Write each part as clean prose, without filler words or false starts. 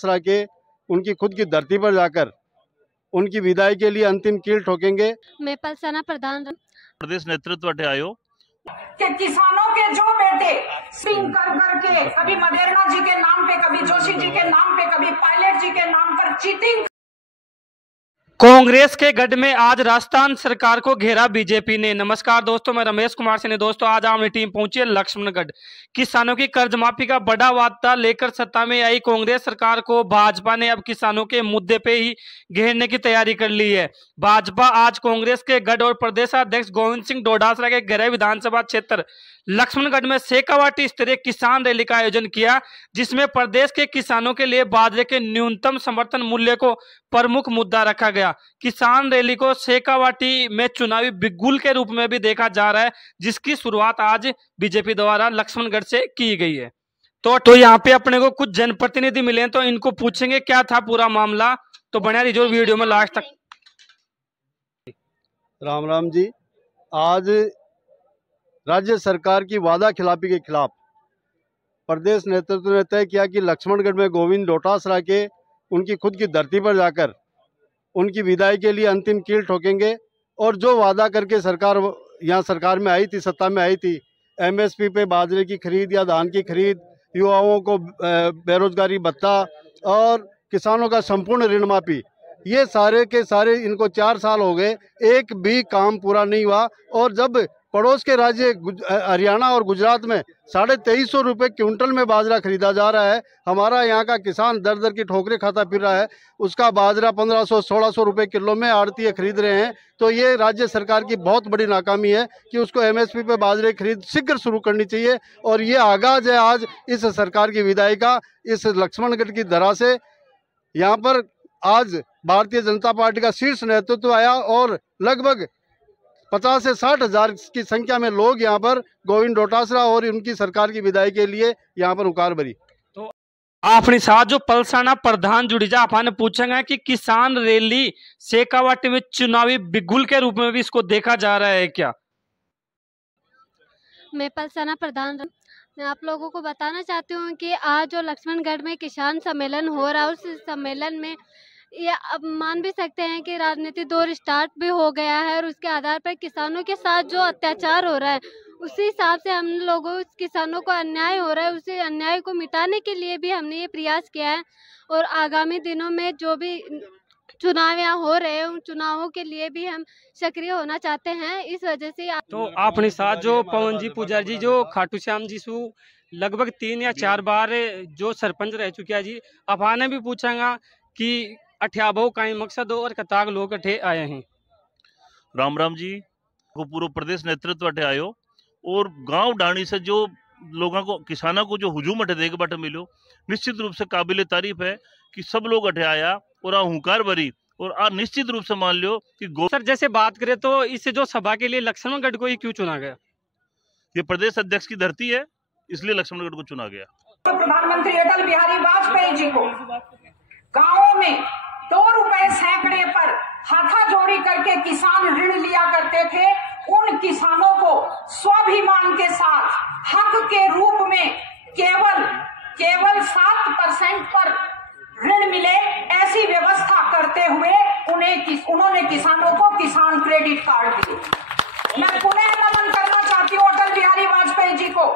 आसरा के उनकी खुद की धरती पर जाकर उनकी विदाई के लिए अंतिम कील ठोकेंगे। मैं पलसाना प्रधान प्रदेश नेतृत्व अटे आयो कि किसानों के जो बेटे स्विंग कर करके कभी मदेरणा जी के नाम पे, कभी जोशी जी के नाम पे, कभी पायलट जी के नाम पर चीटिंग। कांग्रेस के गढ़ में आज राजस्थान सरकार को घेरा बीजेपी ने। नमस्कार दोस्तों, मैं रमेश कुमार सिंह। दोस्तों आज हमारी टीम पहुंची है लक्ष्मणगढ़। किसानों की कर्ज माफी का बड़ा वादा लेकर सत्ता में आई कांग्रेस सरकार को भाजपा ने अब किसानों के मुद्दे पे ही घेरने की तैयारी कर ली है। भाजपा आज कांग्रेस के गढ़ और प्रदेशाध्यक्ष गोविंद सिंह डोडासरा के गृह विधानसभा क्षेत्र लक्ष्मणगढ़ में शेखावाटी स्तरीय किसान रैली का आयोजन किया, जिसमें प्रदेश के किसानों के लिए बाजरे के न्यूनतम समर्थन मूल्य को प्रमुख मुद्दा रखा गया। किसान रैली को शेखावाटी में चुनावी बिगुल के रूप में भी देखा जा रहा है, जिसकी शुरुआत आज बीजेपी द्वारा लक्ष्मणगढ़ से की गई है। तो यहाँ पे अपने को कुछ जनप्रतिनिधि मिले हैं, तो इनको पूछेंगे क्या था पूरा मामला। तो बने रहिए वीडियो में लास्ट तक। राम राम जी। आज राज्य सरकार की वादा खिलाफी के खिलाफ प्रदेश नेतृत्व ने तय किया कि लक्ष्मणगढ़ में गोविंद डोटासरा के उनकी खुद की धरती पर जाकर उनकी विदाई के लिए अंतिम कील ठोकेंगे। और जो वादा करके सरकार यहाँ सरकार में आई थी, सत्ता में आई थी, एमएसपी पे बाजरे की खरीद या धान की खरीद, युवाओं को बेरोजगारी भत्ता और किसानों का संपूर्ण ऋण माफी, ये सारे के सारे इनको 4 साल हो गए, एक भी काम पूरा नहीं हुआ। और जब पड़ोस के राज्य हरियाणा और गुजरात में 2350 रुपये क्विंटल में बाजरा खरीदा जा रहा है, हमारा यहाँ का किसान दर दर की ठोकरें खाता फिर रहा है। उसका बाजरा 1500-1600 रुपये किलो में आड़तीय खरीद रहे हैं। तो ये राज्य सरकार की बहुत बड़ी नाकामी है कि उसको एमएसपी पे बाजरे खरीद शीघ्र शुरू करनी चाहिए। और ये आगाज है आज इस सरकार की विदाई का, इस लक्ष्मणगढ़ की धरा से। यहाँ पर आज भारतीय जनता पार्टी का शीर्ष नेतृत्व आया और लगभग 50 से 60 हज़ार की संख्या में लोग यहाँ पर गोविंद डोटासरा और उनकी सरकार की विदाई के लिए यहाँ पर उकार भरी। तो अपने साथ जो पलसाना प्रधान जुड़ी जा, आपने पूछेंगे कि किसान रैली शेखावाटी में चुनावी बिगुल के रूप में भी इसको देखा जा रहा है क्या? मैं पलसाना प्रधान मैं आप लोगों को बताना चाहती हूँ कि आज जो लक्ष्मणगढ़ में किसान सम्मेलन हो रहा है, उस सम्मेलन में ये अब मान भी सकते हैं कि राजनीतिक दौर स्टार्ट भी हो गया है। और उसके आधार पर किसानों के साथ जो अत्याचार हो रहा है, उसी हिसाब से हम लोगों किसानों को अन्याय हो रहा है, उसी अन्याय को मिटाने के लिए भी हमने ये प्रयास किया है। और आगामी दिनों में जो भी चुनाव यहाँ हो रहे हैं, उन चुनावों के लिए भी हम सक्रिय होना चाहते हैं। इस वजह से तो अपने साथ जो पवन जी पुजारी जी, जो खाटू श्याम जी सु लगभग 3 या 4 बार जो सरपंच रह चुके हैं जी, आपने भी पूछागा कि अठ्याबो का मकसद और कताग लोग अठे आए हैं। राम राम जी को पूर्व प्रदेश नेतृत्व अटे आयो और गांव डाणी से जो लोगों को, किसानों को जो हुजूम अटे देख बट मिलो, निश्चित रूप से काबिले तारीफ है कि सब लोग अटे आया और हुंकार भरी। और निश्चित रूप से मान लो कि सर जैसे बात करें तो इस जो सभा के लिए लक्ष्मणगढ़ को ही क्यों चुना गया? ये प्रदेश अध्यक्ष की धरती है, इसलिए लक्ष्मणगढ़ को चुना गया। तो प्रधानमंत्री अटल बिहारी वाजपेयी जी को गाँवों में 2 रुपए सैकड़े पर हाथाजोड़ी करके किसान ऋण लिया करते थे। उन किसानों को स्वाभिमान के साथ हक के रूप में केवल 7% पर ऋण मिले, ऐसी व्यवस्था करते हुए उन्होंने किसानों को किसान क्रेडिट कार्ड दिए। मैं पुनः नमन करना चाहती हूँ अटल बिहारी वाजपेयी जी को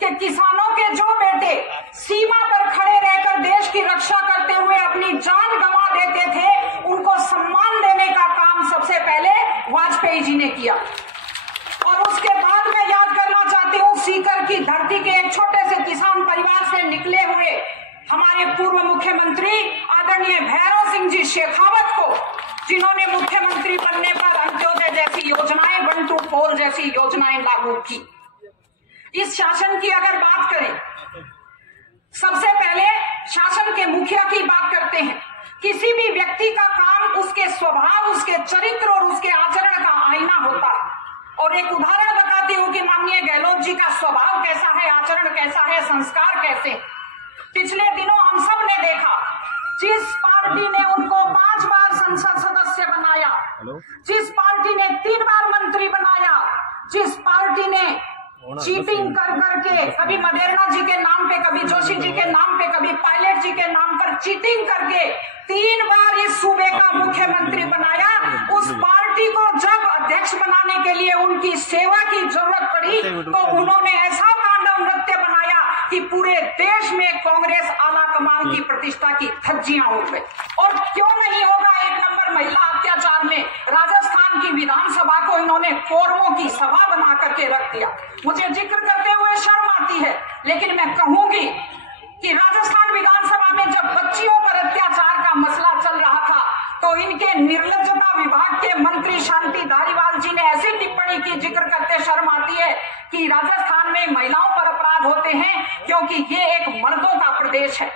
कि किसानों के जो बेटे सीमा पर खड़े रहकर देश की रक्षा करते हुए अपनी जान गंवा देते थे, उनको सम्मान देने का काम सबसे पहले वाजपेयी जी ने किया। और उसके बाद मैं याद करना चाहती हूँ सीकर की धरती के एक छोटे से किसान परिवार से निकले हुए हमारे पूर्व मुख्यमंत्री आदरणीय भैरव सिंह जी शेखावत को, जिन्होंने मुख्यमंत्री बनने पर अंत्योदय जैसी योजनाएं, 1 to 4 जैसी योजनाएं लागू की। इस शासन की अगर बात करें, सबसे पहले शासन के मुखिया की बात करते हैं। किसी भी व्यक्ति का काम उसके स्वभाव, उसके चरित्र और उसके आचरण का आईना होता है। और एक उदाहरण बताती हूँ कि माननीय गहलोत जी का स्वभाव कैसा है, आचरण कैसा है, संस्कार कैसे। पिछले दिनों हम सब ने देखा, जिस पार्टी ने उनको 5 बार संसद सदस्य बनाया, जिस पार्टी ने 3 बार मंत्री बनाया, जिस पार्टी ने चीटिंग कर करके कभी मदेरणा जी के नाम पे, कभी जोशी जी के नाम पे, कभी पायलट जी के नाम पर चीटिंग वोटिंग करके 3 बार इस सूबे का मुख्यमंत्री बनाया। उस पार्टी को जब अध्यक्ष बनाने के लिए उनकी सेवा की जरूरत पड़ी तो उन्होंने ऐसा तांडव नृत्य बनाया कि पूरे देश में कांग्रेस आला कमान की प्रतिष्ठा की धज्जियां उड़ गई। और क्यों नहीं होगा 1 नंबर महिला अत्याचार में राजस्थान की विधानसभा को इन्होंने कौरवों की सभा बना करके रख दिया। मुझे जिक्र करते हुए शर्म आती है, लेकिन मैं कहूंगी कि राजस्थान विधानसभा में जब बच्चियों पर अत्याचार का मसला चल रहा था तो इनके निर्लज्जता विभाग के मंत्री शांति धारीवाल जी ने ऐसी टिप्पणी की, जिक्र करते शर्म आती है, कि राजस्थान में महिलाओं पर अपराध होते हैं क्योंकि ये एक मर्दों का प्रदेश है।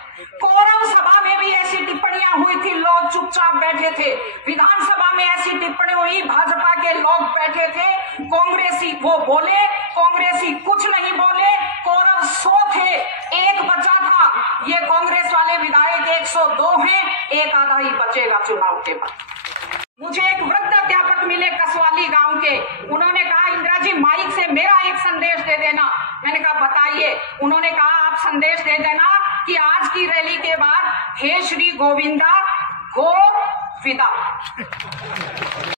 कौरव सभा में भी ऐसी टिप्पणियां हुई थी, लोग चुपचाप बैठे थे। विधानसभा में ऐसी टिप्पणी हुई, भाजपा के लोग बैठे थे। कांग्रेसी वो बोले, कांग्रेसी कुछ नहीं बोले। कौरव 100 थे, एक बचा था। ये कांग्रेस वाले विधायक 102 हैं, एक आधा ही बचेगा चुनाव के बाद। मुझे एक वृद्ध अध्यापक मिले कसवाली गांव के, उन्होंने कहा इंदिरा जी माइक से मेरा एक संदेश दे देना। मैंने कहा बताइए। उन्होंने कहा आप संदेश दे देना कि आज की रैली के बाद हे श्री गोविंदा गो विदा।